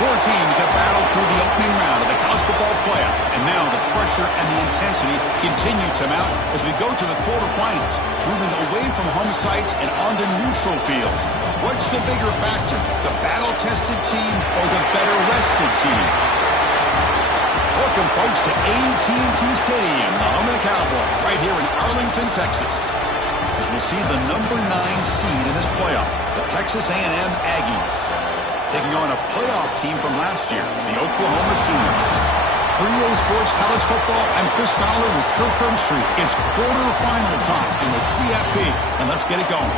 Four teams have battled through the opening round of the college football playoff, and now the pressure and the intensity continue to mount as we go to the quarterfinals, moving away from home sites and onto neutral fields. What's the bigger factor, the battle-tested team or the better-rested team? Welcome, folks, to AT&T Stadium, the home of the Cowboys, right here in Arlington, Texas, as we see the number 9 seed in this playoff, the Texas A&M Aggies, taking on a playoff team from last year, the Oklahoma Sooners. For EA Sports College Football, I'm Chris Fowler with Kirk Herbstreit. It's quarterfinal time in the CFP, and let's get it going.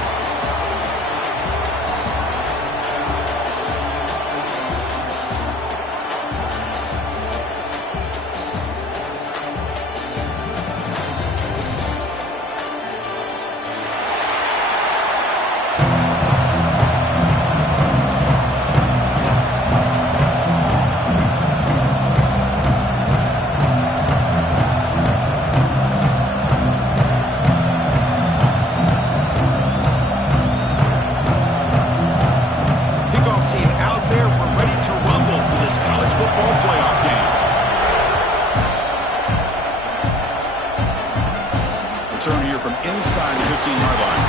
Return here from inside the 15-yard line.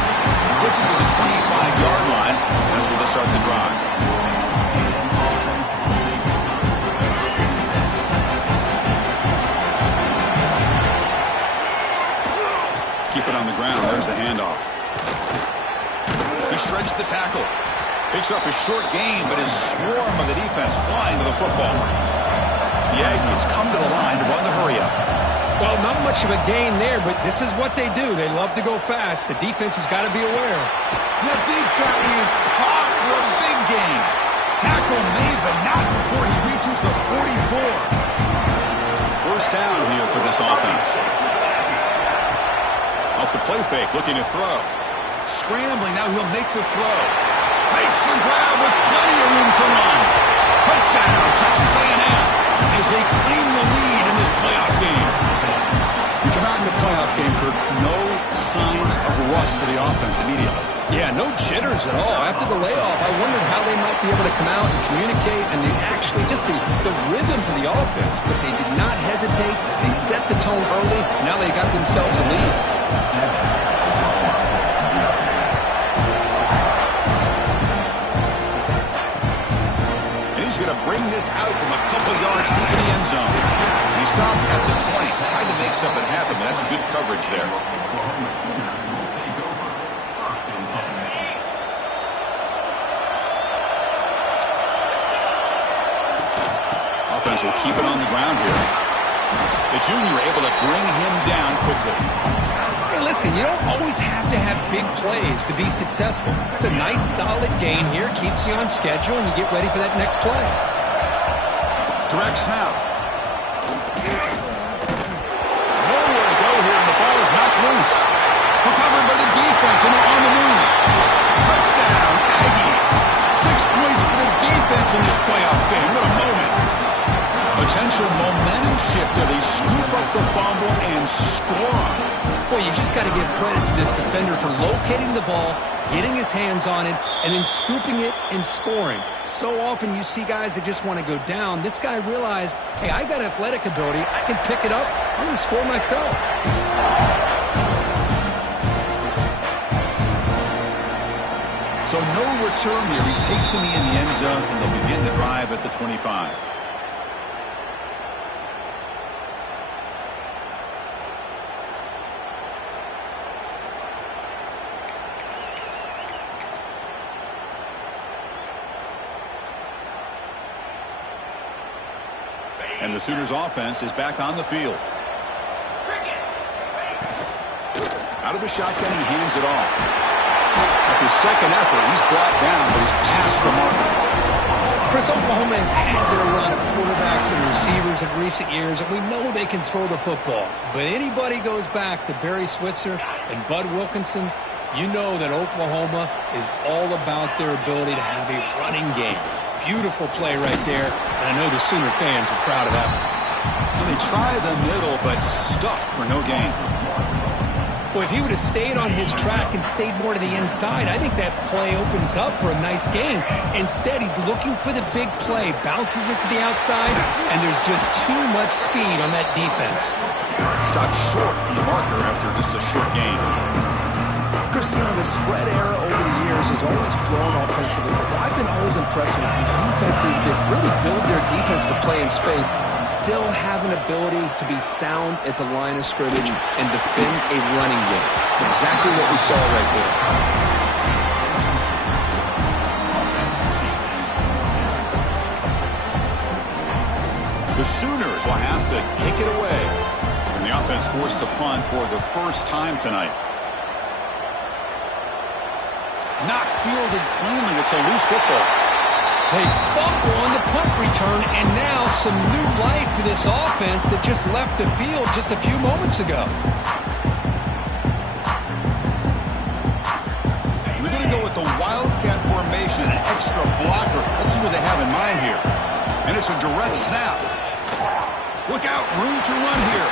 Gets it to the 25-yard line. That's where they start the drive. Keep it on the ground. There's the handoff. He shreds the tackle. Picks up a short gain, but his swarm of the defense flying to the football. The Aggies come to the line to run the hurry-up. Well, not much of a gain there, but this is what they do. They love to go fast. The defense has got to be aware. The deep shot is caught for a big gain. Tackle made, but not before he reaches the 44. First down here for this offense. Off the play fake, looking to throw. Scrambling, now he'll make the throw. Makes the grab with plenty of room to run. Touchdown, Texas A&M, as they claim the lead in this playoff game. You come out in the playoff game, Kirk, no signs of rust for the offense immediately. Yeah, no jitters at all. After the layoff, I wondered how they might be able to come out and communicate, and they actually just the rhythm to the offense, but they did not hesitate. They set the tone early. Now they got themselves a lead. He's going to bring this out from a couple yards deep in the end zone. He stopped at the 20, trying to make something happen, but that's good coverage there. Offense will keep it on the ground here. The junior able to bring him down quickly. Hey, listen, you don't always have to have big plays to be successful. It's a nice, solid gain here. Keeps you on schedule, and you get ready for that next play. Direct snap. Nowhere to go here, and the ball is knocked loose. Recovered by the defense, and they're on the move. Touchdown, Aggies. 6 points for the defense in this playoff game. What a moment. Potential momentum shift there. They scoop up the fumble and score on it. Well, you just got to give credit to this defender for locating the ball, getting his hands on it, and then scooping it and scoring. So often you see guys that just want to go down. This guy realized, hey, I got athletic ability. I can pick it up. I'm going to score myself. So no return here. He takes him in the end zone, and they'll begin the drive at the 25. And the Sooners offense is back on the field. Out of the shotgun, he hands it off. After second effort, he's brought down, but he's past the mark. Chris, Oklahoma has had their run of quarterbacks and receivers in recent years, and we know they can throw the football. But anybody goes back to Barry Switzer and Bud Wilkinson, you know that Oklahoma is all about their ability to have a running game. Beautiful play right there, and I know the Sooner fans are proud of that one. And they try the middle, but stuck for no gain. Well, if he would have stayed on his track and stayed more to the inside, I think that play opens up for a nice gain. Instead, he's looking for the big play, bounces it to the outside, and there's just too much speed on that defense. Stopped short on the marker after just a short gain. Christian, the spread era over the years has always grown offensively, but I've been always impressed with defenses that really build their defense to play in space, still have an ability to be sound at the line of scrimmage and defend a running game. It's exactly what we saw right there. The Sooners will have to kick it away, and the offense forced to punt for the first time tonight. Not fielded cleanly. It's a loose football. They fumble on the punt return, and now some new life to this offense that just left the field just a few moments ago. We're going to go with the Wildcat formation, an extra blocker. Let's see what they have in mind here. And it's a direct snap. Look out, room to run here.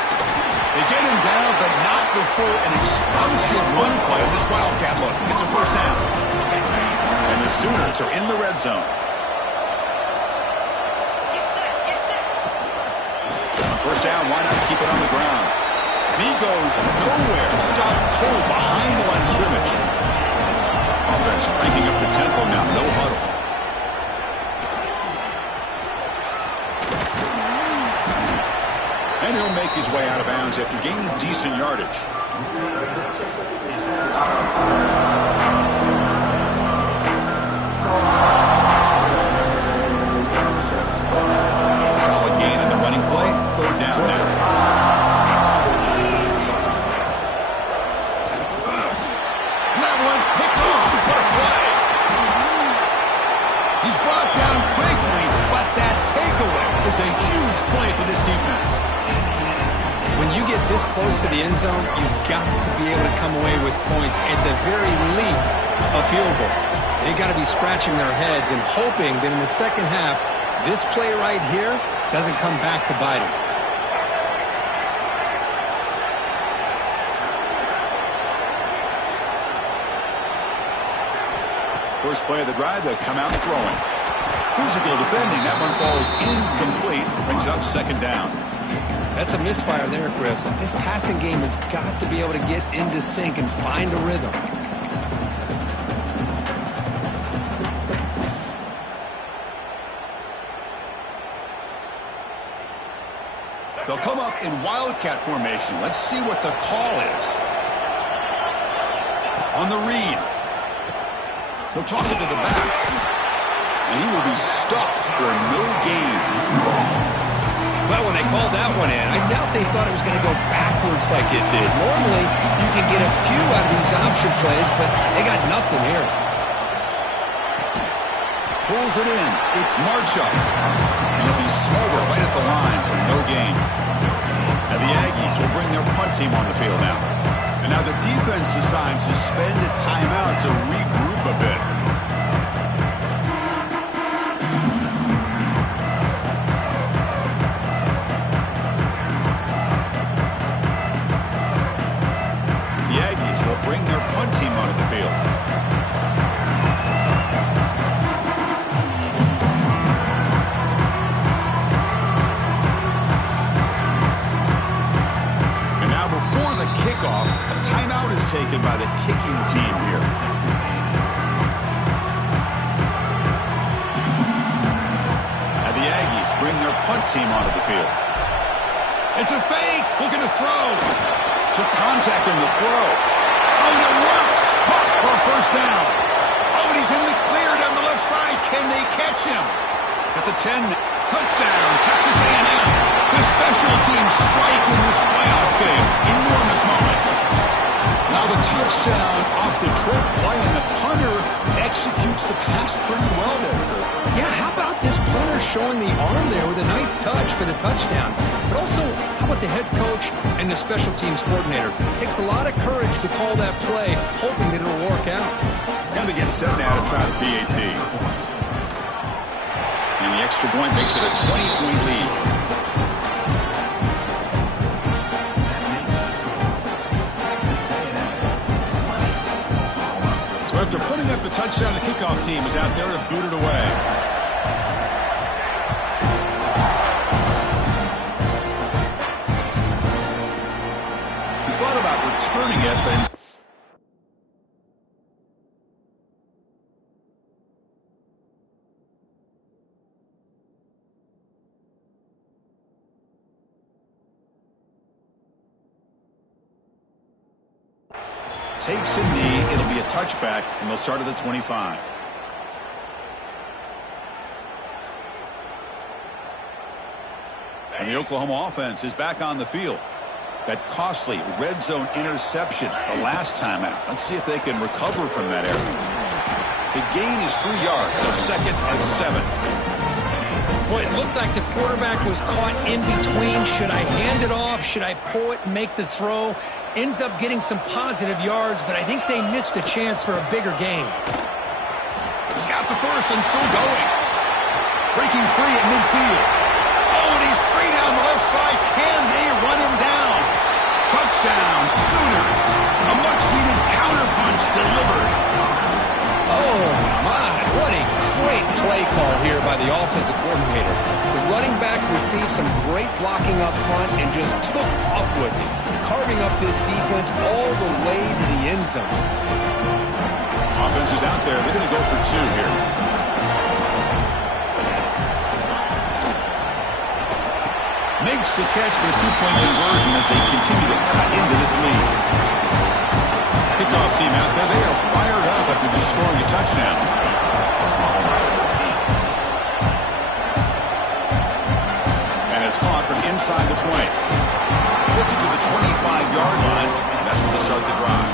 They get him down, but not before an explosive run play of this Wildcat look. It's a first down. And the Sooners are in the red zone. On first down, why not keep it on the ground? And he goes nowhere. Stopped cold behind the line of scrimmage. Offense cranking up the tempo now. No huddle. And he'll make his way out of bounds after gaining decent yardage. Solid gain in the running play. Third down now. That one's picked off. What a play. He's brought down quickly, but that takeaway is a huge play for this defense. When you get this close to the end zone, you've got to be able to come away with points, at the very least, a field goal. They've got to be scratching their heads and hoping that in the second half, this play right here doesn't come back to bite them. First play of the drive, they'll come out throwing. Physical defending, that one falls incomplete, brings up second down. That's a misfire there, Chris. This passing game has got to be able to get into sync and find a rhythm. They'll come up in Wildcat formation. Let's see what the call is. On the read. He'll toss it to the back. And he will be stuffed for no gain. Well, when they called that one in, I doubt they thought it was going to go backwards like it did. Normally, you can get a few out of these option plays, but they got nothing here. Pulls it in. It's Marchuk. And he'll be slower right at the line for no gain. And the Aggies will bring their punt team on the field now. And now the defense decides to spend a timeout to regroup a bit. Bring their punt team onto the field. And now before the kickoff, a timeout is taken by the kicking team here. And the Aggies bring their punt team onto the field. It's a fake. Look at the throw. Took contact in the throw. Oh, and it works! For a first down. Oh, and he's in the clear down the left side. Can they catch him? At the 10, touchdown, Texas A&M. The special teams strike in this playoff game. Enormous moment. Now the touchdown off the trick play, and the punter executes the pass pretty well there. Yeah, how about this punter showing the arm there with a nice touch for the touchdown? But also, how about the head coach and the special teams coordinator? It takes a lot of courage to call that play, hoping that it'll work out. And they get set now to try the PAT. And the extra point makes it a 20-point lead. After putting up the touchdown, the kickoff team is out there to boot it away. He thought about returning it, but takes a knee. It'll be a touchback, and they'll start at the 25. And the Oklahoma offense is back on the field. That costly red zone interception the last time out. Let's see if they can recover from that error. The gain is 3 yards, so second and 7. Boy, it looked like the quarterback was caught in between. Should I hand it off? Should I pull it and make the throw? Ends up getting some positive yards, but I think they missed a chance for a bigger gain. He's got the first and still going. Breaking free at midfield. Oh, and he's free down the left side. Can they run him down? Touchdown, Sooners. A much-needed counterpunch delivered. Oh, my. What a great play call here by the offensive coordinator. The running back received some great blocking up front and just took off with it, carving up this defense all the way to the end zone. Offense is out there. They're going to go for 2 here. Makes the catch for the 2-point conversion as they continue to cut into this lead. Kickoff team out there. They are fired up after just scoring a touchdown. And it's caught from inside the 20. Puts it to the 25-yard line, and that's where they start the drive.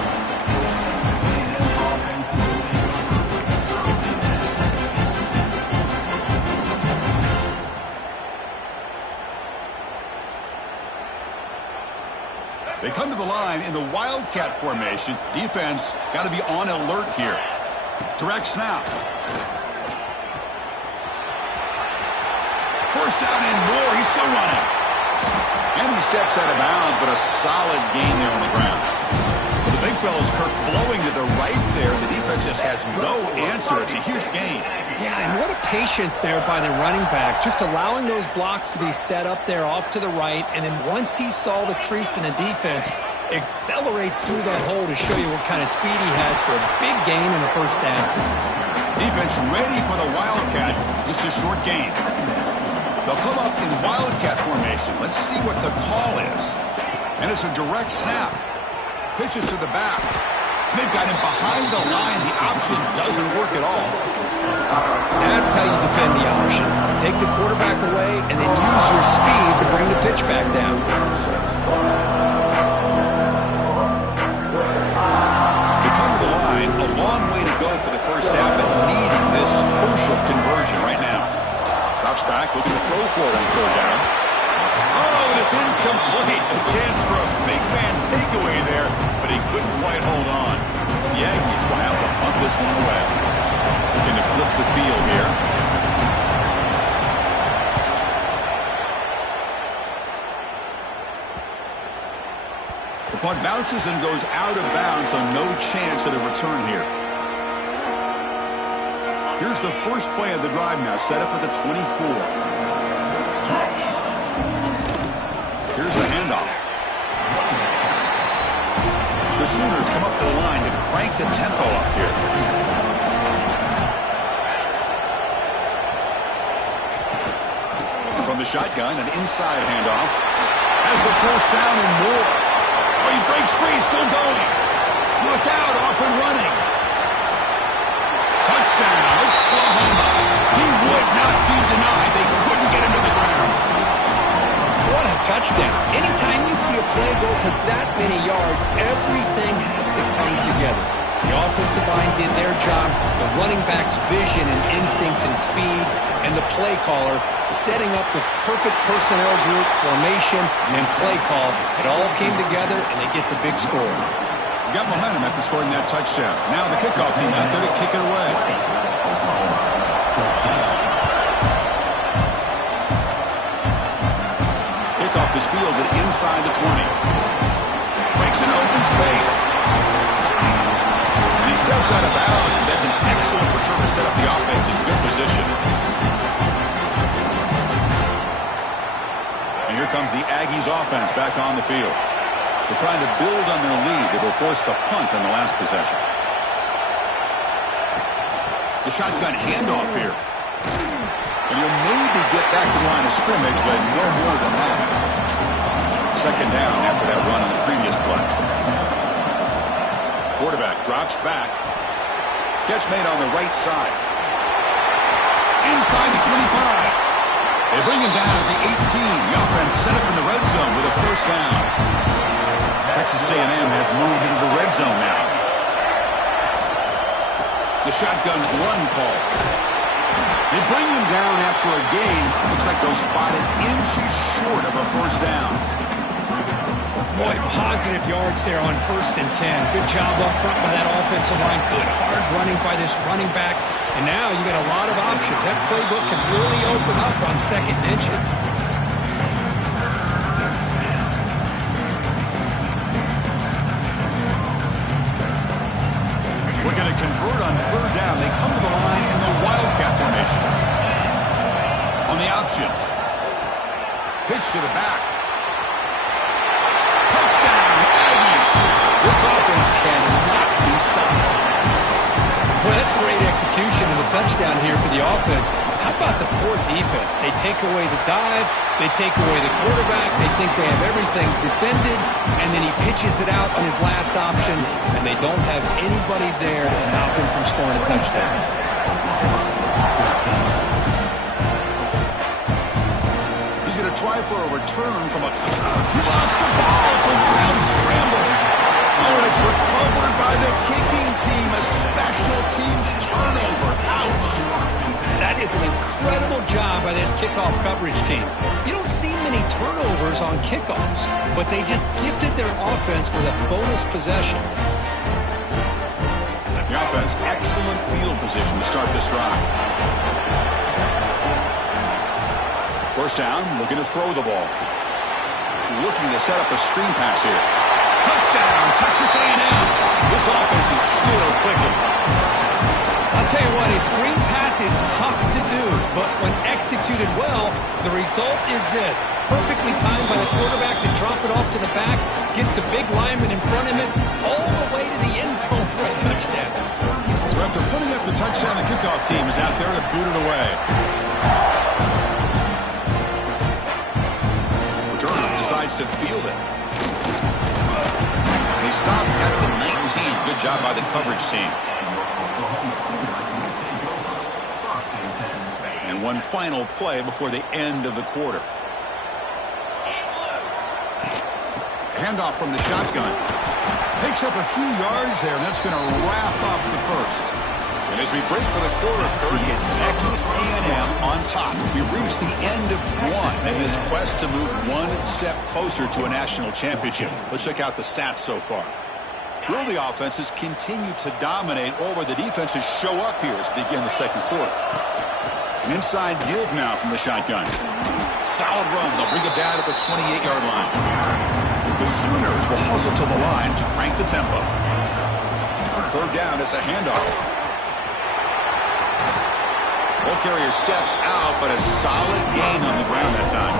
They come to the line in the Wildcat formation. Defense got to be on alert here. Direct snap. First down and more. He's still running. And he steps out of bounds, but a solid gain there on the ground. But the big fella's Kirk flowing to the right there. The defense just has no answer. It's a huge gain. Yeah, and what a patience there by the running back, just allowing those blocks to be set up there off to the right, and then once he saw the crease in the defense, accelerates through that hole to show you what kind of speed he has for a big gain in the first down. Defense ready for the Wildcat. Just a short gain. They'll come up in Wildcat formation. Let's see what the call is. And it's a direct snap. Pitches to the back. They've got him behind the line. The option doesn't work at all. That's how you defend the option. Take the quarterback away and then use your speed to bring the pitch back down. They come to the line. A long way to go for the first down, but needing this crucial conversion right now. Drops back, looking to throw for it on 3rd down. Oh, and it's incomplete. A chance for a big man takeaway there, but he couldn't quite hold on. The Aggies will have to punt this one away. Looking to flip the field here. The punt bounces and goes out of bounds, so no chance at a return here. Here's the first play of the drive now, set up at the 24. Here's the handoff. The Sooners come up to the line to crank the tempo up here. From the shotgun, an inside handoff. Has the first down and more. Oh, he breaks free, still going. Look out, off and running. Touchdown, Oklahoma. He would not be denied. They couldn't get him to the ground. What a touchdown. Anytime you see a play go for that many yards, everything has to come together. The offensive line did their job, the running back's vision and instincts and speed, and the play caller setting up the perfect personnel group, formation, and play call. It all came together, and they get the big score. Got momentum after scoring that touchdown. Now the kickoff team out there to kick it away. Kickoff is fielded inside the 20. Breaks an open space. And he steps out of bounds, but that's an excellent return to set up the offense in good position. And here comes the Aggies offense back on the field. They're trying to build on their lead. They were forced to punt on the last possession. The shotgun handoff here. And he'll maybe get back to the line of scrimmage, but no more than that. Second down after that run on the previous play. Quarterback drops back. Catch made on the right side. Inside the 25. They bring him down at the 18. The offense set up in the red zone with a first down. Texas A&M has moved into the red zone now. It's a shotgun run call. They bring him down after a gain. Looks like they'll spot it inches short of a first down. Boy, positive yards there on 1st and 10. Good job up front by that offensive line. Good hard running by this running back. And now you got a lot of options. That playbook can really open up on 2nd and inches. We're going to convert on 3rd down. They come to the line in the Wildcat formation. On the option. Pitch to the back. Touchdown, Aggies. This offense cannot be stopped. Boy, that's great execution and the touchdown here for the offense. How about the poor defense? They take away the dive. They take away the quarterback. They think they have everything defended. And then he pitches it out on his last option. And they don't have anybody there to stop him from scoring a touchdown. He's going to try for a return from a... He lost the ball. It's a wild scramble. Oh, and it's recovered by the kicking team. A special teams turnover. Ouch. That is an incredible job by this kickoff coverage team. You don't see many turnovers on kickoffs, but they just gifted their offense with a bonus possession. The offense, excellent field position to start this drive. First down, looking to throw the ball. Looking to set up a screen pass here. Touchdown, Texas A&M. This offense is still clicking. I'll tell you what, a screen pass is tough to do, but when executed well, the result is this. Perfectly timed by the quarterback to drop it off to the back, gets the big lineman in front of him, all the way to the end zone for a touchdown. So after putting up the touchdown, the kickoff team is out there to boot it away. Returner decides to field it. He stopped at the 19. Good job by the coverage team. And one final play before the end of the quarter. Handoff from the shotgun. Takes up a few yards there, and that's going to wrap up the first. And as we break for the quarter, Kirk, it's Texas A&M on top. We've reached the end of one in this quest to move one step closer to a national championship. Let's check out the stats so far. Will the offenses continue to dominate, or will the defenses show up here as we begin the second quarter? An inside give now from the shotgun. Solid run. They'll bring it down at the 28-yard line. The Sooners will hustle to the line to crank the tempo. On 3rd down, it's a handoff. Ball carrier steps out, but a solid gain on the ground that time.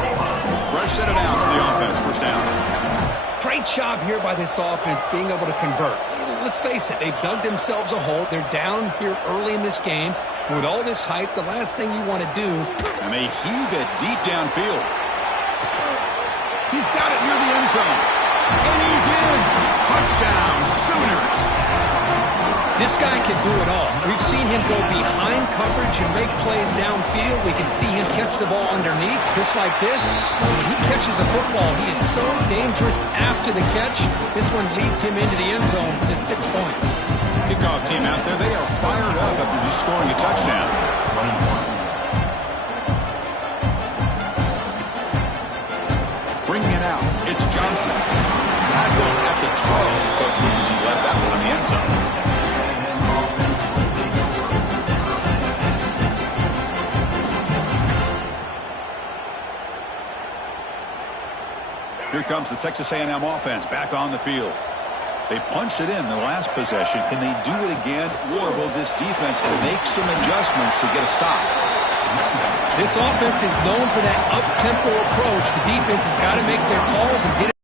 Fresh set of downs for the offense. First down. Great job here by this offense being able to convert. Let's face it, they've dug themselves a hole. They're down here early in this game. With all this hype, the last thing you want to do... And they heave it deep downfield. He's got it near the end zone. And he's in. Touchdown, Sooners. This guy can do it all. We've seen him go behind coverage and make plays downfield. We can see him catch the ball underneath, just like this. When he catches a football, he is so dangerous after the catch. This one leads him into the end zone for the 6 points. Kickoff team out there, they are fired up after just scoring a touchdown. Bringing it out, it's Johnson. Tackled at the 12. Coach wishes he left that one in the end zone. Here comes the Texas A&M offense back on the field. They punched it in the last possession. Can they do it again, or will this defense make some adjustments to get a stop? This offense is known for that up-tempo approach. The defense has got to make their calls and get it.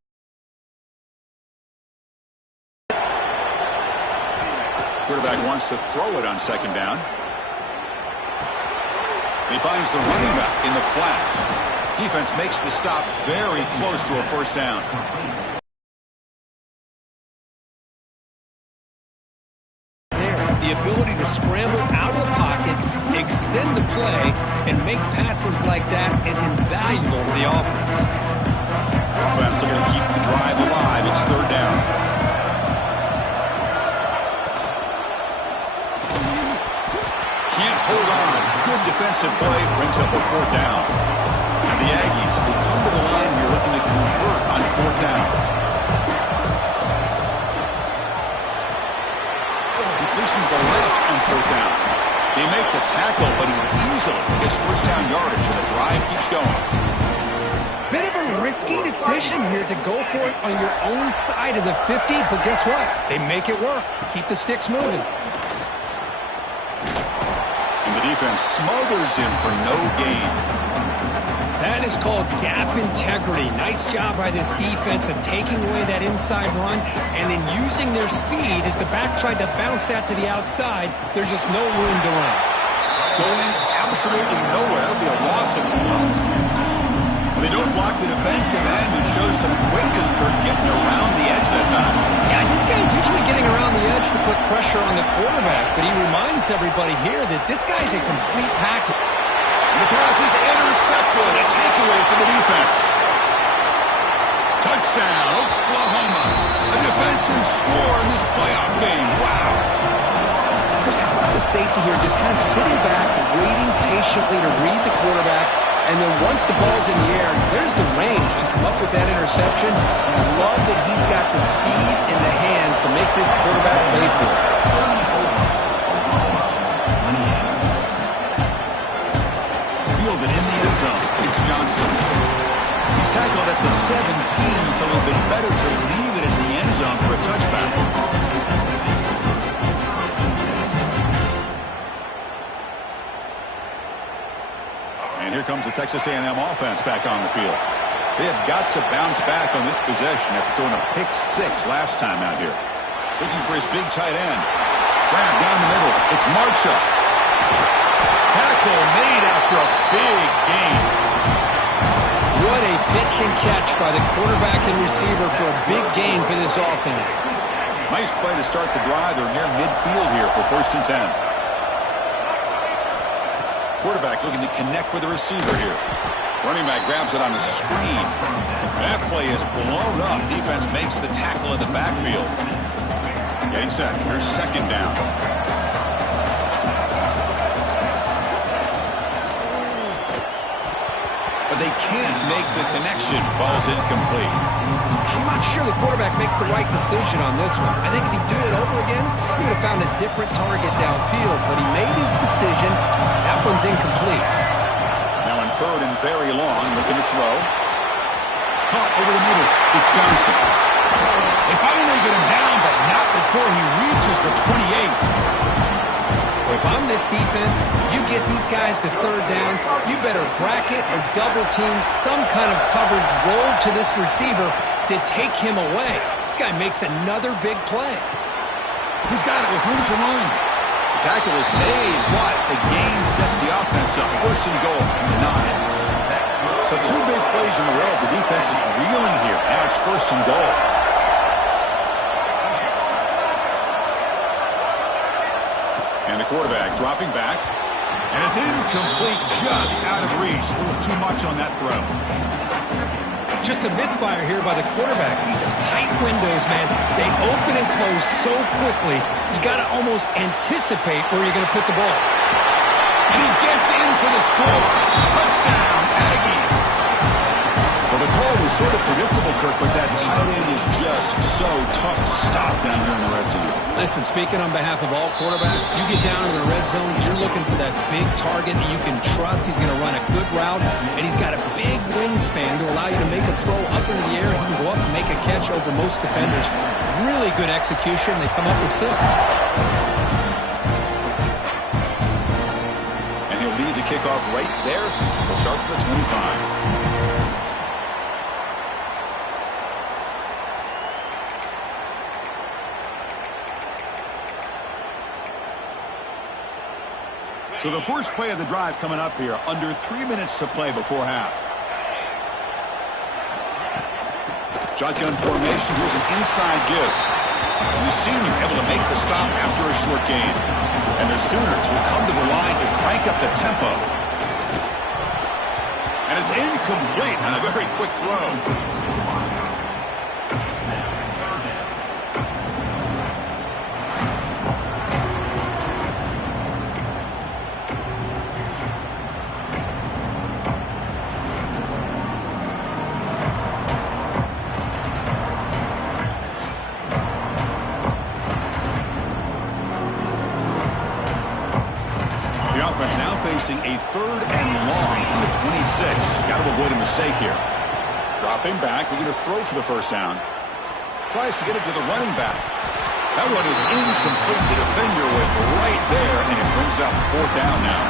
Quarterback wants to throw it on second down. He finds the running back in the flat. Defense makes the stop very close to a first down. The ability to scramble out of the pocket, extend the play, and make passes like that is invaluable to the offense. Offense looking to keep the drive alive. It's third down. Can't hold on. Good defensive play brings up a fourth down. And the Aggies will come to the line here looking to convert on fourth down. Completion to the left on fourth down. They make the tackle, but he easily gets first down yardage, and the drive keeps going. Bit of a risky decision here to go for it on your own side of the 50, but guess what? They make it work. Keep the sticks moving. And the defense smothers him for no gain. That is called gap integrity. Nice job by this defense of taking away that inside run and then using their speed as the back tried to bounce that to the outside. There's just no room to run. Going absolutely nowhere. That'll be a loss of one. They don't block the defensive end and show some quickness, Kirk, getting around the edge that time. Yeah, this guy's usually getting around the edge to put pressure on the quarterback, but he reminds everybody here that this guy's a complete package. The pass is intercepted. A takeaway for the defense. Touchdown, Oklahoma. A defensive score in this playoff game. Wow. Chris, how about the safety here? Just kind of sitting back, waiting patiently to read the quarterback. And then once the ball's in the air, there's the range to come up with that interception. And I love that he's got the speed in the hands to make this quarterback play for it. Fielded in the end zone. It's Johnson. He's tackled at the 17, so a little bit better to leave it in the end zone for a touchback. And here comes the Texas A&M offense back on the field. They have got to bounce back on this possession after throwing a pick six last time out here. Looking for his big tight end. Grab down the middle. It's Marshall. Tackle made after a big gain. What a pitch and catch by the quarterback and receiver for a big gain for this offense. Nice play to start the drive. They're near midfield here for 1st and 10. Quarterback looking to connect with the receiver here. Running back grabs it on a screen. That play is blown up. Defense makes the tackle in the backfield. Getting set. Here's second down. But they can't make the connection. Ball's incomplete. I'm not sure the quarterback makes the right decision on this one. I think if he'd do it over again, he would have found a different target downfield. But he made his decision. That one's incomplete. Now in third and very long, looking to throw. Caught over the middle. It's Johnson. They finally get him down, but not before he reaches the 28. If I'm this defense, you get these guys to third down, you better bracket or double team some kind of coverage roll to this receiver to take him away. This guy makes another big play. He's got it with room to run. The tackle is made, but the gain sets the offense up. 1st and goal from the 9. So 2 big plays in a row. The defense is reeling here. Now it's 1st and goal. And the quarterback dropping back. And it's incomplete, just out of reach. A little too much on that throw. Just a misfire here by the quarterback. These are tight windows, man. They open and close so quickly. You got to almost anticipate where you're going to put the ball. And he gets in for the score. Touchdown, Aggies. Well, the call was sort of predictable, Kirk, but that tight end is just so tough to stop down here in the red zone. Listen, speaking on behalf of all quarterbacks, you get down in the red zone, you're looking for that big target that you can trust. He's going to run a good route, and he's got a big wingspan to allow you to make a throw up into the air. He can go up and make a catch over most defenders. Really good execution. They come up with 6. And he'll lead the kickoff right there. We'll start from the 25. So the first play of the drive coming up here, under 3 minutes to play before half. Shotgun formation, here's an inside give. The senior able to make the stop after a short gain. And the Sooners will come to the line to crank up the tempo. And it's incomplete on a very quick throw. Facing a 3rd and long on the 26. Got to avoid a mistake here. Dropping back, looking to throw for the first down. Tries to get it to the running back. That one is incomplete. The defender was right there, and it brings up 4th down now.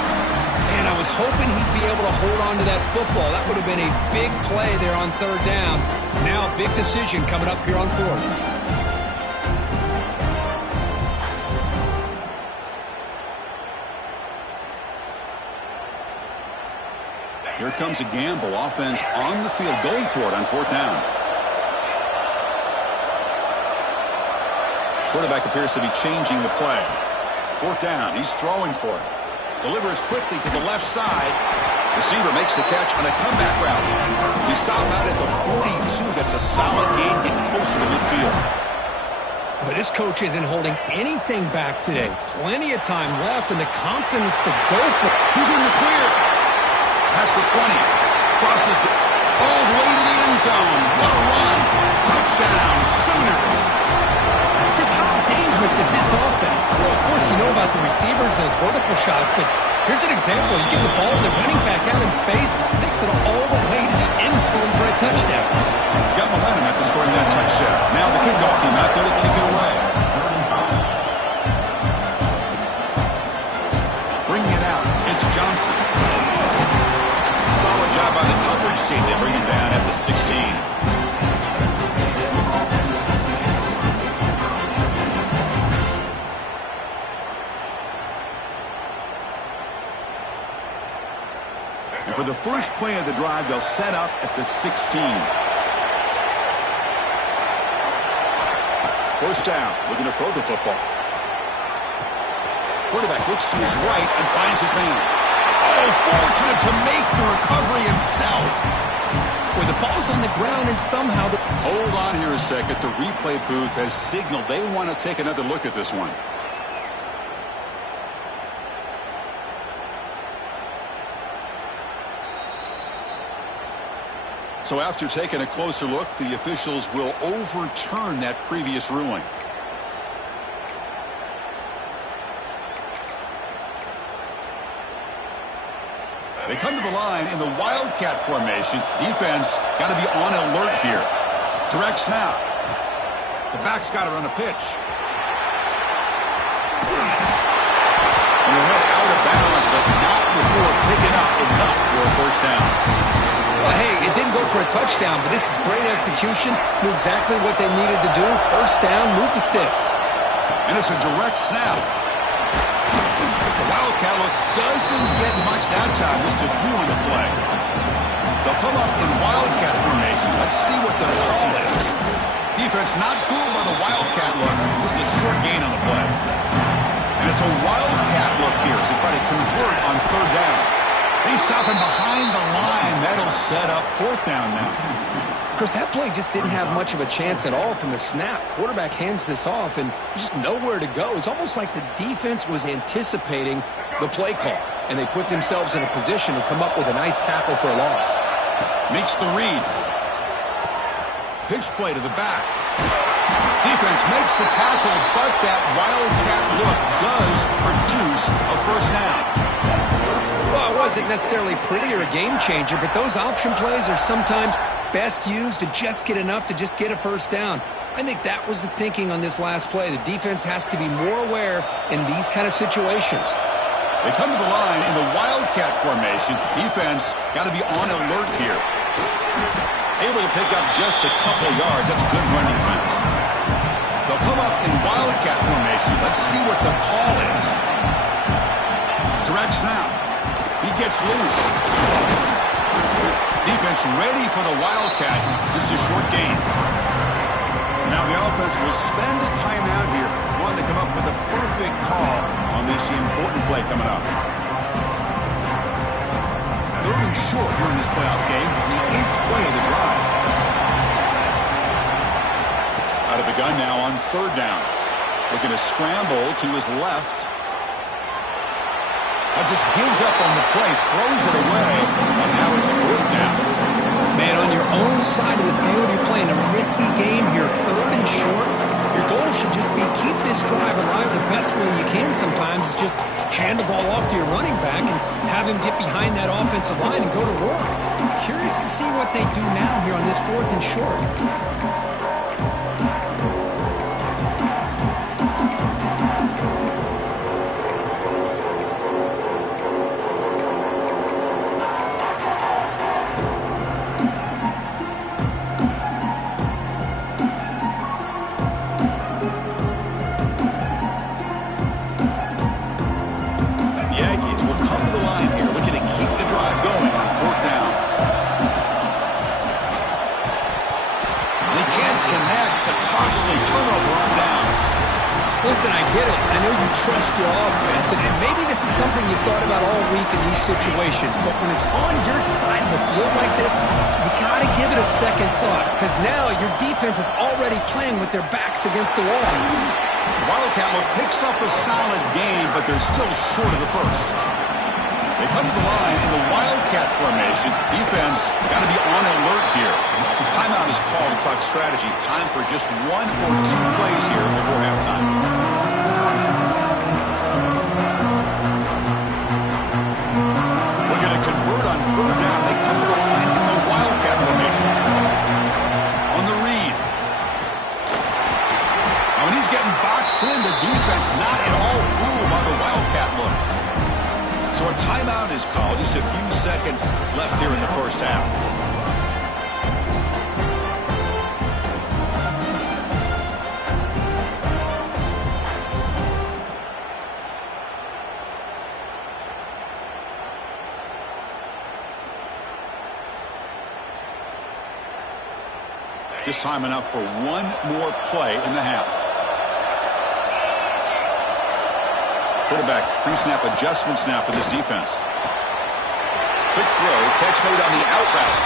And I was hoping he'd be able to hold on to that football. That would have been a big play there on 3rd down. Now a big decision coming up here on 4th. Here comes a gamble. Offense on the field going for it on 4th down. Quarterback appears to be changing the play. 4th down. He's throwing for it. Delivers quickly to the left side. Receiver makes the catch on a comeback route. He stopped out at the 42. That's a solid gain, getting closer to midfield. But this coach isn't holding anything back today. Plenty of time left and the confidence to go for it. Who's in the clear? Past the 20. Crosses all the way to the end zone. What a run. Touchdown, Sooners. Chris, how dangerous is this offense? Well, of course, you know about the receivers, those vertical shots, but here's an example. You give the ball to the running back out in space, takes it all the way to the end zone for a touchdown. Got momentum after scoring that touchdown. Now the kickoff team out there to kick it away. Bringing it out. It's Johnson. Solid job by the coverage team. They bring him down at the 16. And for the first play of the drive, they'll set up at the 16. First down, looking to throw the football. Quarterback looks to his right and finds his man. Oh, fortunate to make the recovery himself. Where the ball's on the ground and somehow... Hold on here a second. The replay booth has signaled they want to take another look at this one. So after taking a closer look, the officials will overturn that previous ruling. They come to the line in the Wildcat formation. Defense got to be on alert here. Direct snap. The back's got it on the pitch. And he'll head out of bounds, but not before picking up enough for a first down. Well, hey, it didn't go for a touchdown, but this is great execution. Knew exactly what they needed to do. First down, move the sticks. And it's a direct snap. The Wildcat look doesn't get much that time. Just a few on the play. They'll come up in Wildcat formation. Let's see what the call is. Defense not fooled by the Wildcat look. Just a short gain on the play. And it's a Wildcat look here as they try to convert on third down. He's stopping behind the line. That'll set up fourth down now. Chris, that play just didn't have much of a chance at all from the snap. Quarterback hands this off, and there's just nowhere to go. It's almost like the defense was anticipating the play call, and they put themselves in a position to come up with a nice tackle for a loss. Makes the read. Pitch play to the back. Defense makes the tackle, but that Wildcat look does produce a first down. Well, wasn't necessarily pretty or a game changer, but those option plays are sometimes best used to just get enough to just get a first down. I think that was the thinking on this last play. The defense has to be more aware in these kind of situations. They come to the line in the Wildcat formation. The defense got to be on alert here. Able to pick up just a couple of yards. That's good run defense. They'll come up in Wildcat formation. Let's see what the call is. Direct snap. He gets loose. Defense ready for the Wildcat. Just a short gain. Now the offense will spend a timeout here, wanting to come up with the perfect call on this important play coming up. Now they're looking short here in this playoff game, the 8th play of the drive. Out of the gun now on 3rd down. Looking to scramble to his left. That just gives up on the play, throws it away, and now it's 4th down. Man, on your own side of the field, you're playing a risky game here, 3rd and short. Your goal should just be keep this drive alive the best way you can sometimes. Is just hand the ball off to your running back and have him get behind that offensive line and go to work. Curious to see what they do now here on this 4th and short. Listen, I get it. I know you trust your offense, and maybe this is something you've thought about all week in these situations, but when it's on your side of the field like this, you got to give it a second thought, because now your defense is already playing with their backs against the wall. The Wildcat look picks up a solid game, but they're still short of the first. They come to the line in the Wildcat formation. Defense got to be on alert here. Timeout is called to talk strategy. Time for just 1 or 2 plays here before halftime. We're going to convert on 3rd down. They come to the line in the Wildcat formation. On the read. Now when he's getting boxed in, the defense not at all fooled by the Wildcat look. So a timeout is called. Just a few seconds left here in the first half. Just time enough for 1 more play in the half. Quarterback pre-snap adjustments now for this defense. Quick throw, catch made on the out route.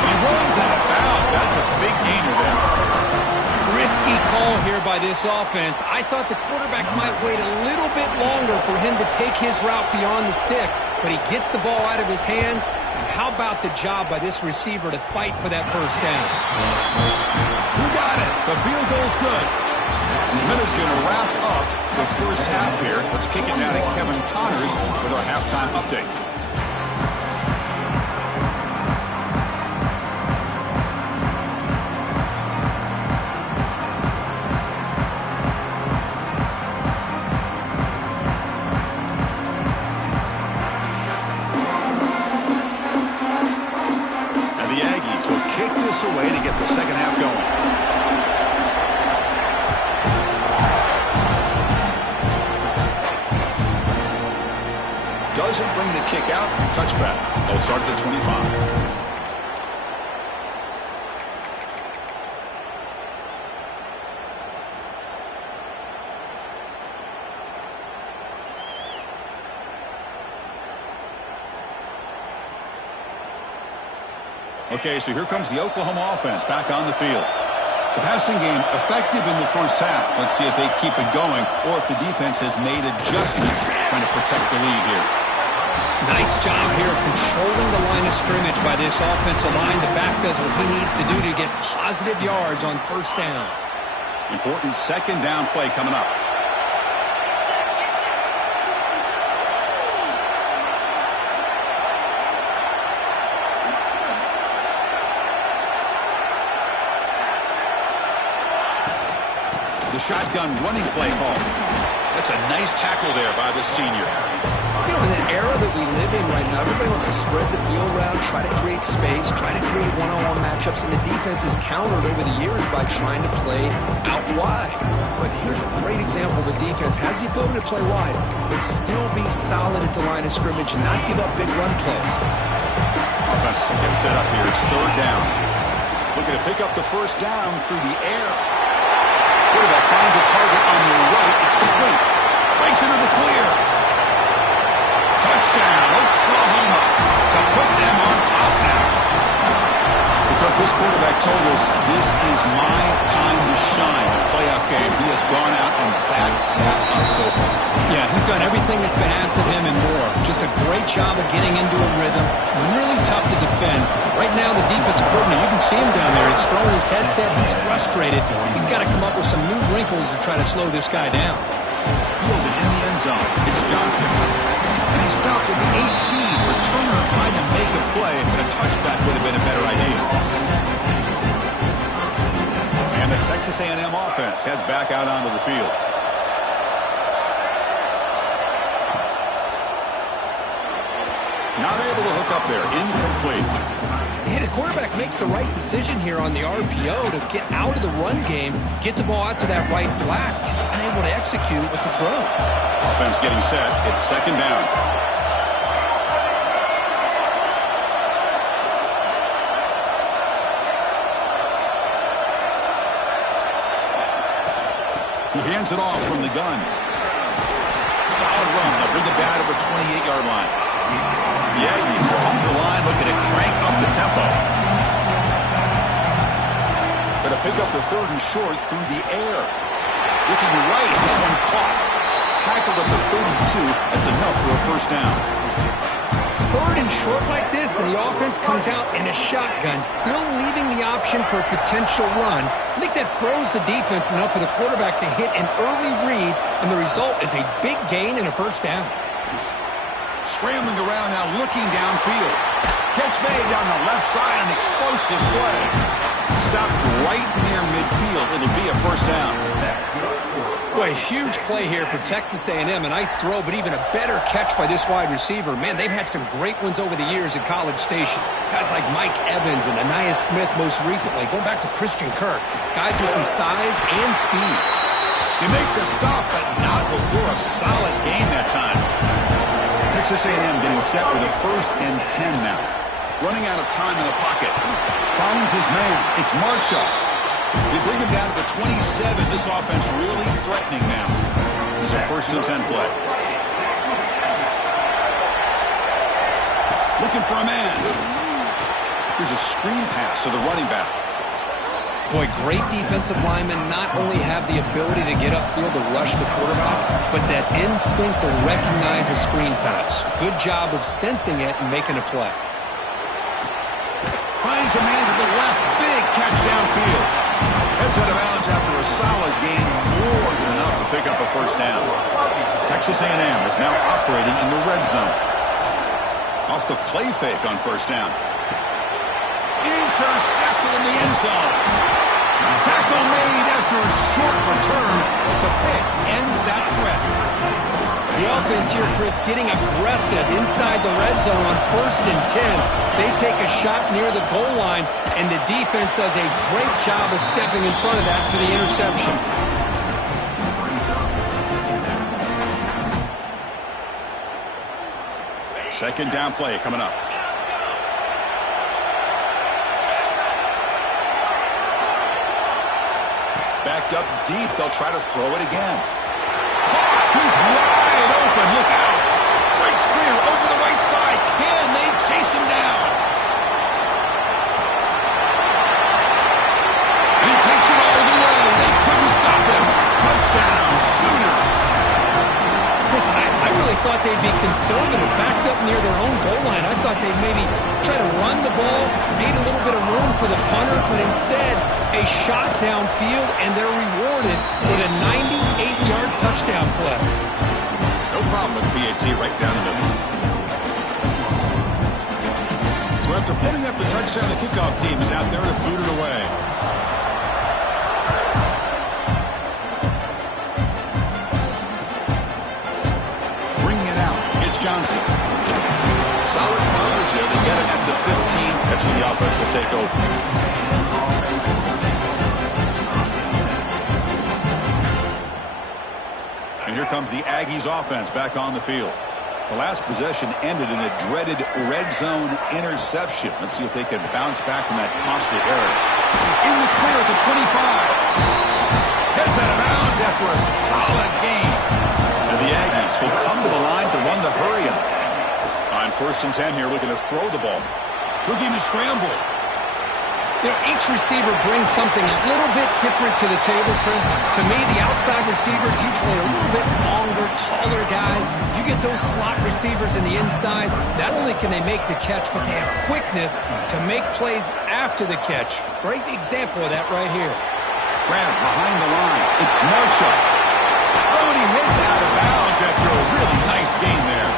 And he runs out of bounds. That's a big gainer there. Risky call here by this offense. I thought the quarterback might wait a little bit longer for him to take his route beyond the sticks, but he gets the ball out of his hands. And how about the job by this receiver to fight for that first down? Who got it? The field goal's good. The minute's going to wrap up the first half here. Let's kick it now to Kevin Connors with our halftime update. And the Aggies will kick this away to get the second half going. Doesn't bring the kick out. Touchback. They'll start at the 25. Okay, so here comes the Oklahoma offense back on the field. The passing game effective in the first half. Let's see if they keep it going or if the defense has made adjustments trying to protect the lead here. Nice job here of controlling the line of scrimmage by this offensive line. The back does what he needs to do to get positive yards on first down. Important second down play coming up. shotgun running play call. That's a nice tackle there by the senior. You know, in the era that we live in right now, everybody wants to spread the field around, try to create space, try to create one-on-one matchups, and the defense is countered over the years by trying to play out wide. But here's a great example of a defense has the ability to play wide, but still be solid at the line of scrimmage and not give up big run plays. Offense gets set up here. It's third down. Looking to pick up the first down through the air. Quarterback finds a target on the right. It's complete. Breaks into the clear. Touchdown, Oklahoma, to put them on top now. Because this quarterback told us this is my time to shine in playoff games. He has gone out and backed that up so far. Yeah, he's done everything that's been asked of him and more. Just a great job of getting into a rhythm. Really tough to defend. Right now, the defensive coordinator, you can see him down there. He's throwing his headset. He's frustrated. He's got to come up with some new wrinkles to try to slow this guy down. Fielded in the end zone. It's Johnson. And he stopped at the 18. Returner trying to make a play, but a touchback would have been a better idea. And the Texas A&M offense heads back out onto the field. Not able to hook up there. Incomplete. Hey, the quarterback makes the right decision here on the RPO to get out of the run game, get the ball out to that right flat. Just unable to execute with the throw. Offense getting set. It's second down. He hands it off from the gun. Solid run. They'll bring it down to the 28-yard line. Yeah, he's come to the line looking to crank up the tempo. Going to pick up the third and short through the air. Looking right, this one caught. Tackled at the 32. That's enough for a first down. Third and short like this, and the offense comes out in a shotgun, still leaving the option for a potential run. I think that throws the defense enough for the quarterback to hit an early read, and the result is a big gain and a first down. Scrambling around now, looking downfield. Catch made down the left side, an explosive play. Stopped right near midfield. It'll be a first down. Boy, huge play here for Texas A&M. A nice throw, but even a better catch by this wide receiver. Man, they've had some great ones over the years at College Station. Guys like Mike Evans and Anais Smith most recently. Going back to Christian Kirk. Guys with some size and speed. You make the stop, but not before a solid gain that time. Texas A&M getting set with a 1st and 10 now. Running out of time in the pocket. Finds his man. It's Marshall. They bring him down to the 27. This offense really threatening now. There's a 1st and 10 play. Looking for a man. Here's a screen pass to the running back. Boy, great defensive linemen not only have the ability to get upfield to rush the quarterback, but that instinct to recognize a screen pass. Good job of sensing it and making a play. Finds a man to the left. Big catch downfield. Heads out of bounds after a solid gain. More than enough to pick up a first down. Texas A&M is now operating in the red zone. Off the play fake on first down. Intercepted in the end zone. Tackle made after a short return, but the pick ends that threat. The offense here, Chris, getting aggressive inside the red zone on 1st and 10. They take a shot near the goal line, and the defense does a great job of stepping in front of that for the interception. Second down play coming up. Backed up deep. They'll try to throw it again. Caught. He's wide open. Look out. Breaks clear over the right side. Can they chase him down? And he takes it all the way. They couldn't stop him. Touchdown, Sooners. Chris, I really thought they'd be conservative, backed up near their own goal line. I thought they'd maybe try to run the ball, create a little bit of room for the punter, but instead a shot downfield, and they're rewarded with a 98-yard touchdown play. No problem with PAT right down the middle. So after putting up the touchdown, the kickoff team is out there to boot it away. Johnson. Solid coverage there. They get it at the 15. That's when the offense will take over. And here comes the Aggies offense back on the field. The last possession ended in a dreaded red zone interception. Let's see if they can bounce back from that costly error. In the clear at the 25. Heads out of bounds after a solid gain. And the Aggies will come to the line to run the hurry up. On 1st and 10 here, looking to throw the ball. Looking to scramble. You know, each receiver brings something a little bit different to the table, Chris. To me, the outside receivers usually a little bit longer, taller guys. You get those slot receivers in the inside. Not only can they make the catch, but they have quickness to make plays after the catch. Great example of that right here. Grab behind the line. It's Marshall. Oh, and he hits out of bounds after a really nice gain there.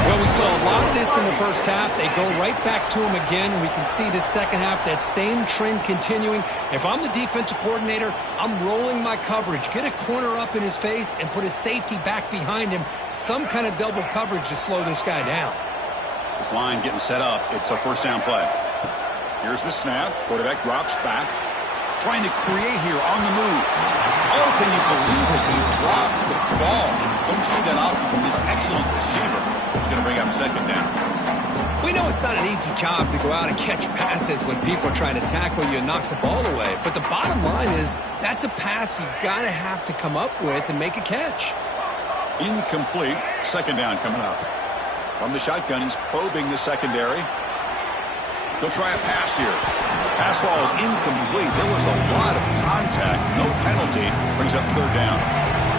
Well, we saw a lot of this in the first half. They go right back to him again, and we can see the second half, that same trend continuing. If I'm the defensive coordinator, I'm rolling my coverage. Get a corner up in his face and put his safety back behind him. Some kind of double coverage to slow this guy down. This line getting set up. It's a 1st down play. Here's the snap. Quarterback drops back. Trying to create here on the move. Oh, can you believe it? He dropped the ball. Don't see that often from this excellent receiver. He's going to bring up 2nd down. We know it's not an easy job to go out and catch passes when people are trying to tackle you and knock the ball away. But the bottom line is that's a pass you got to have to come up with and make a catch. Incomplete. 2nd down coming up. From the shotgun, he's probing the secondary. They'll try a pass here. Pass ball is incomplete. There was a lot of contact. No penalty. Brings up 3rd down.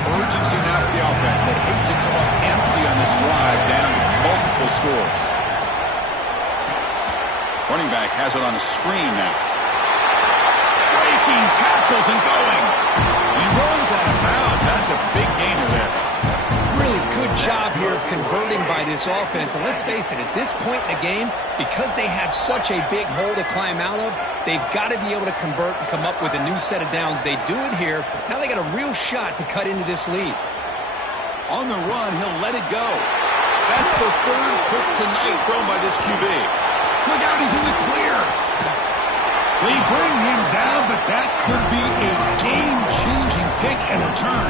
Urgency now for the offense. They'd hate to come up empty on this drive, down multiple scores. Running back has it on a screen now. Breaking tackles and going. He runs out of bounds. That's a big gainer there. Really good job here of converting by this offense. And let's face it, at this point in the game, because they have such a big hole to climb out of, they've got to be able to convert and come up with a new set of downs. They do it here. Now they got a real shot to cut into this lead. On the run, he'll let it go. That's the 3rd pick tonight thrown by this QB. Look out, he's in the clear. They bring him down, but that could be a game-changing pick and return.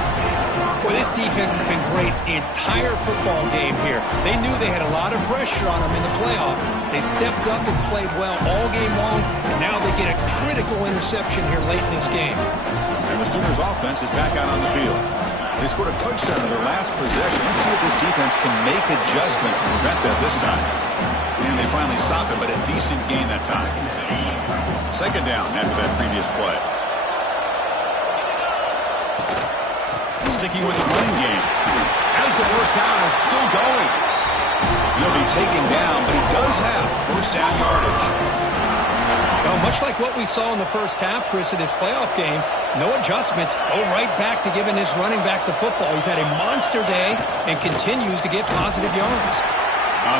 Well, this defense has been great the entire football game here. They knew they had a lot of pressure on them in the playoff. They stepped up and played well all game long, and now they get a critical interception here late in this game. And the Sooners offense is back out on the field. They scored a touchdown in their last possession. Let's see if this defense can make adjustments to prevent that this time. And they finally stop it, but a decent gain that time. 2nd down after that previous play. Sticking with the running game. As the 1st down is still going. He'll be taken down, but he does have 1st down yardage. Well, much like what we saw in the first half, Chris, of this playoff game, no adjustments. Go right back to giving this running back to football. He's had a monster day and continues to get positive yards.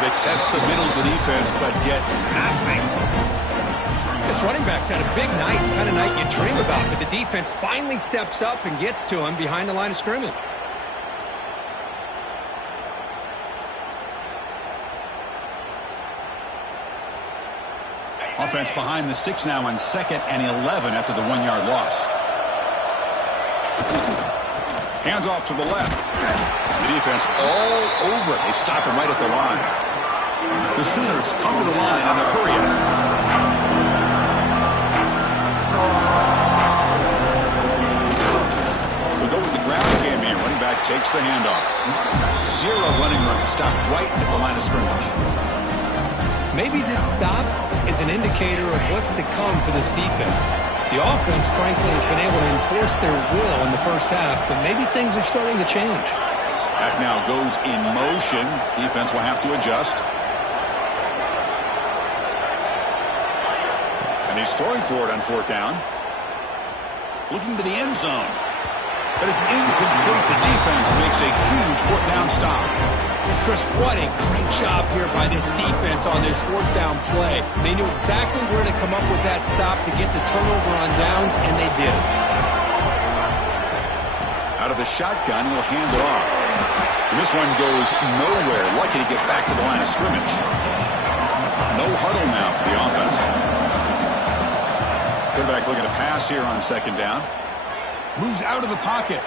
They test the middle of the defense, but get nothing. This running back's had a big night, the kind of night you dream about, but the defense finally steps up and gets to him behind the line of scrimmage. Offense behind the 6 now on 2nd and 11 after the 1-yard loss. Hands off to the left. The defense all over it. They stop him right at the line. The Sooners come to the line on the hurry up. We'll go with the ground game here. Running back takes the handoff. 0 running room. Stopped right at the line of scrimmage. Maybe this stop is an indicator of what's to come for this defense. The offense, frankly, has been able to enforce their will in the first half, but maybe things are starting to change. Back now goes in motion. Defense will have to adjust. And he's throwing for it on 4th down. Looking to the end zone. But it's incomplete. The defense makes a huge 4th down stop. Chris, what a great job here by this defense on this 4th down play. They knew exactly where to come up with that stop to get the turnover on downs, and they did it. Out of the shotgun, he'll hand it off. And this one goes nowhere. Lucky to get back to the line of scrimmage. No huddle now for the offense. Quarterback looking to pass here on second down. Moves out of the pocket.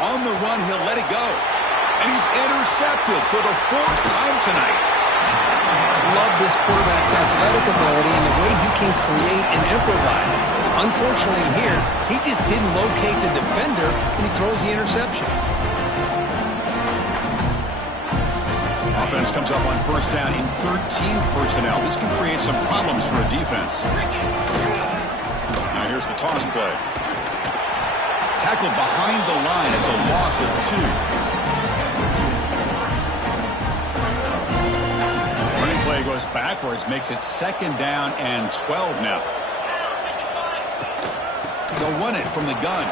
On the run, he'll let it go. And he's intercepted for the 4th time tonight. I love this quarterback's athletic ability and the way he can create and improvise. Unfortunately here, he just didn't locate the defender and he throws the interception. Offense comes up on first down in 13 personnel. This can create some problems for a defense. Now here's the toss play. Tackled behind the line. It's a loss of 2. Running play goes backwards, makes it second down and 12 now. They'll run it from the gun.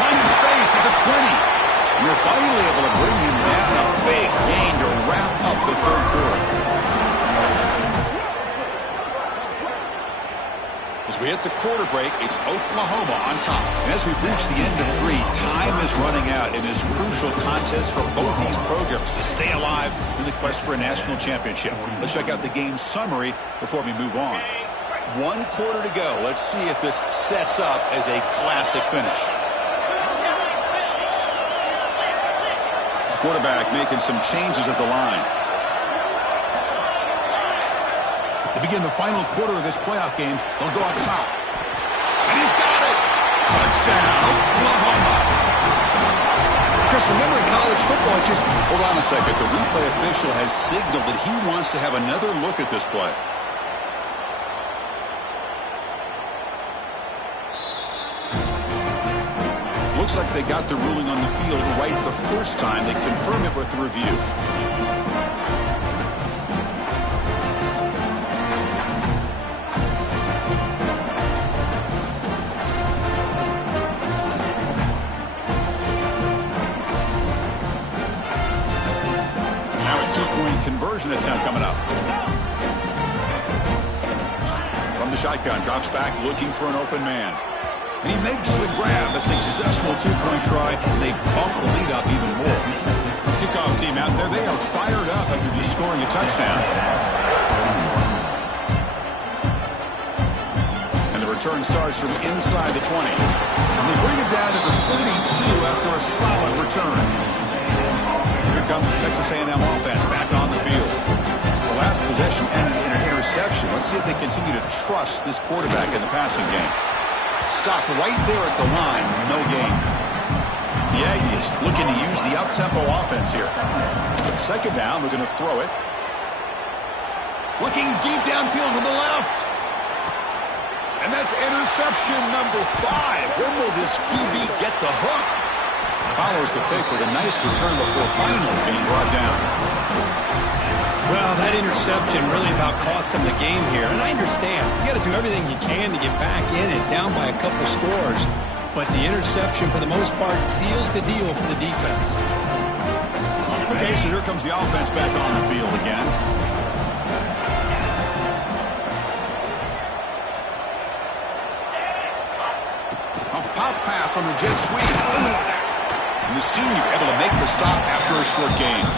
Find the space at the 20. You're finally able to bring him down. A big gain to wrap up the 3rd quarter. As we hit the quarter break, it's Oklahoma on top. And as we reach the end of 3, time is running out in this crucial contest for both these programs to stay alive in the quest for a national championship. Let's check out the game summary before we move on. 1 quarter to go. Let's see if this sets up as a classic finish. Quarterback making some changes at the line. To begin the final quarter of this playoff game, they'll go up top. And he's got it! Touchdown, Oklahoma! Chris, remember in college football, it's just... Hold on a second. The replay official has signaled that he wants to have another look at this play. Looks like they got the ruling on the field right the first time. They confirm it with the review. Now a 2-point conversion attempt coming up. From the shotgun, drops back looking for an open man. And he makes the grab, a successful 2-point try, and they bump the lead up even more. Kickoff team out there, they are fired up after just scoring a touchdown. And the return starts from inside the 20. And they bring it down to the 32 after a solid return. Here comes the Texas A&M offense back on the field. The last possession ended in an interception. Let's see if they continue to trust this quarterback in the passing game. Stopped right there at the line, no gain. The Aggies looking to use the up-tempo offense here. Second down, we're going to throw it. Looking deep downfield to the left. And that's interception number 5. When will this QB get the hook? Follows the pick with a nice return before finally being brought down. Well, that interception really about cost them the game here. And I understand. You got to do everything you can to get back in and down by a couple scores. But the interception, for the most part, seals the deal for the defense. Okay, so here comes the offense back on the field again. A pop pass on the jet sweep. And the senior able to make the stop after a short gain.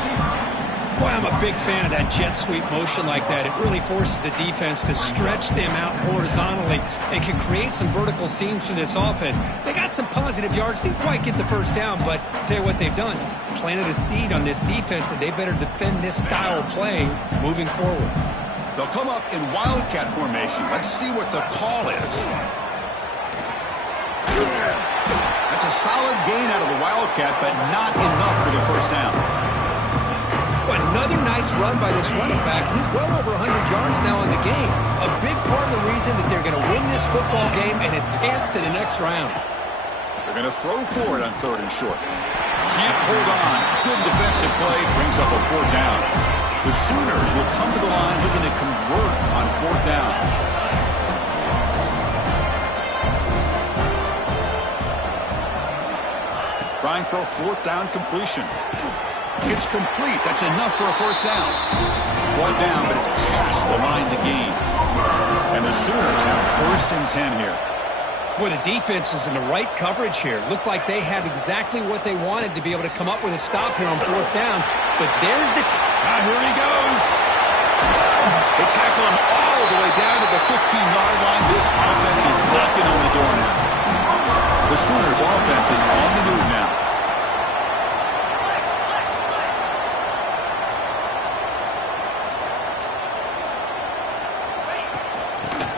Boy, I'm a big fan of that jet sweep motion like that. It really forces the defense to stretch them out horizontally and can create some vertical seams for this offense. They got some positive yards. Didn't quite get the first down, but I'll tell you what they've done. Planted a seed on this defense, and they better defend this style of play moving forward. They'll come up in Wildcat formation. Let's see what the call is. That's a solid gain out of the Wildcat, but not enough for the first down. Another nice run by this running back. He's well over 100 yards now in the game. A big part of the reason that they're going to win this football game and advance to the next round. They're going to throw for it on 3rd and short. Can't hold on. Good defensive play. Brings up a 4th down. The Sooners will come to the line looking to convert on 4th down. Trying for a 4th down completion. It's complete. That's enough for a first down. 1 down, but it's past the line to gain. And the Sooners have 1st and 10 here. Boy, the defense is in the right coverage here. Looked like they have exactly what they wanted to be able to come up with a stop here on 4th down. But there's the... Here he goes. They tackle him all the way down to the 15-yard line. This offense is knocking on the door now. The Sooners' offense is on the move now.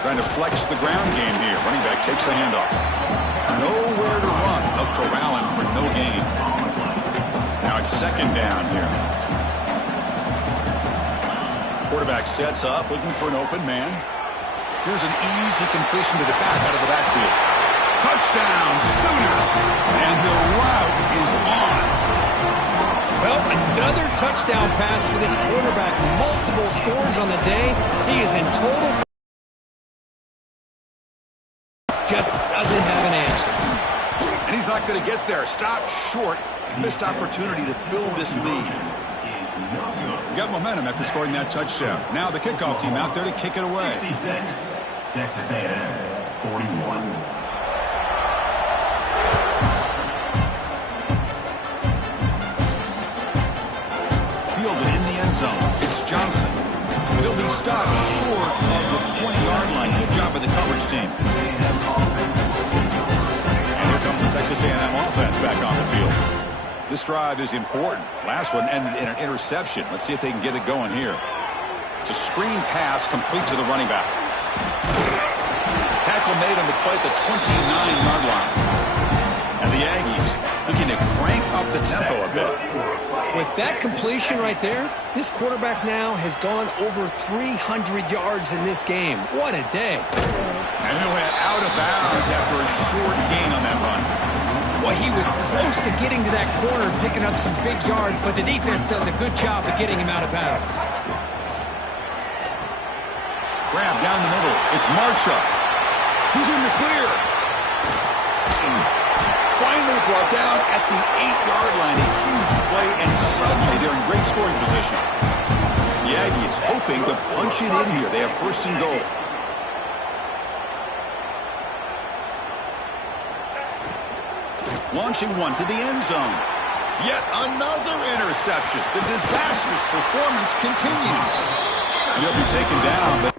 Trying to flex the ground game here. Running back takes the handoff. Nowhere to run. They'll corral him for no gain. Now it's 2nd down here. Quarterback sets up, looking for an open man. Here's an easy completion to the back out of the backfield. Touchdown, Sooners! And the route is on. Well, another touchdown pass for this quarterback. Multiple scores on the day. He is in total... just doesn't have an answer. And he's not going to get there. Stopped short. Missed opportunity to build this lead. Got momentum after scoring that touchdown. Now the kickoff team out there to kick it away. 66, Texas A&M, 41. Fielded in the end zone. It's Johnson. He'll be stopped short of the 20-yard line. Good job by the coverage team. And here comes the Texas A&M offense back on the field. This drive is important. Last one ended in an interception. Let's see if they can get it going here. It's a screen pass complete to the running back. Tackle made on the play at the 29-yard line. And the Aggies looking to crank up the tempo a bit. With that completion right there, this quarterback now has gone over 300 yards in this game. What a day. And he'll head out of bounds after a short gain on that run. Well, he was close to getting to that corner, picking up some big yards, but the defense does a good job of getting him out of bounds. Grab down the middle. It's Marchuk. He's in the clear. Finally brought down at the 8-yard line. A huge play, and suddenly they're in great scoring position. The Aggies hoping to punch it in here. They have 1st and goal. Launching one to the end zone. Yet another interception. The disastrous performance continues. And he'll be taken down, but